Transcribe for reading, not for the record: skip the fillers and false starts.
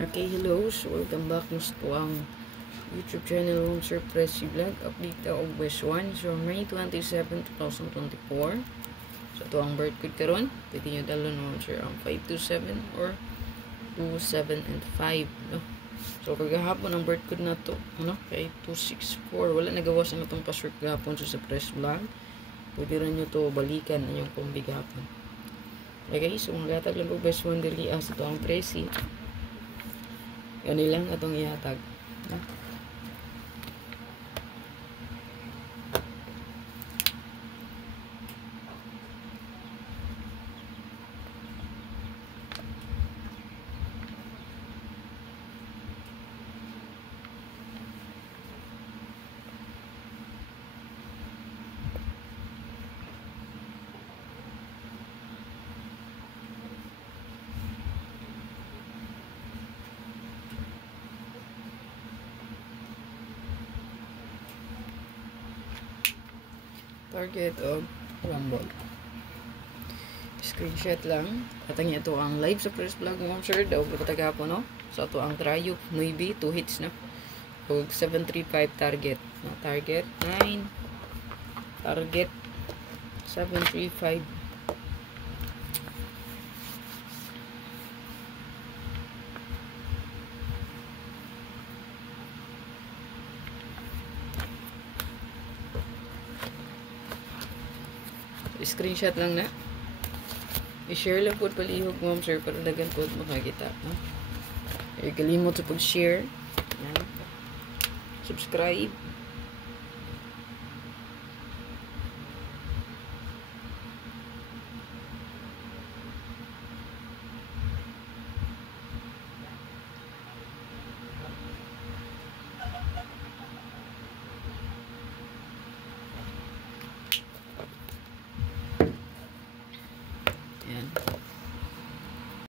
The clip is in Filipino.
Okay, hello. So, welcome back na to ang YouTube channel ng Sir Pressy Vlog. Update ta og West 1. So, May 27, 2024. So, ito ang birth code karon. Pwede nyo dalo naman sir ang 527 or 27 and 5. No? So, kagahapon ang birth code na to. No? Kay 264. Wala nagawas ang itong password gahapon sa Press Vlog. Pwede rin nyo to balikan na yung kumbigahapon. Okay, so maghatag lang po West 1 dili sa ito ang Pressy. Yan lang atong ihatag. Target of Rumble. Screenshot lang. Katang ito ang live sa Press Vlog mo, sir. Daw katag po, no? So, ito ang Triumph maybe 2 hits na. So, 735 target. No? Target 9. Target 735. Screenshot lang na. I-share lang po palihog mo, sir, para dagan po makakita. No? Kalimot sa pag-share. Subscribe.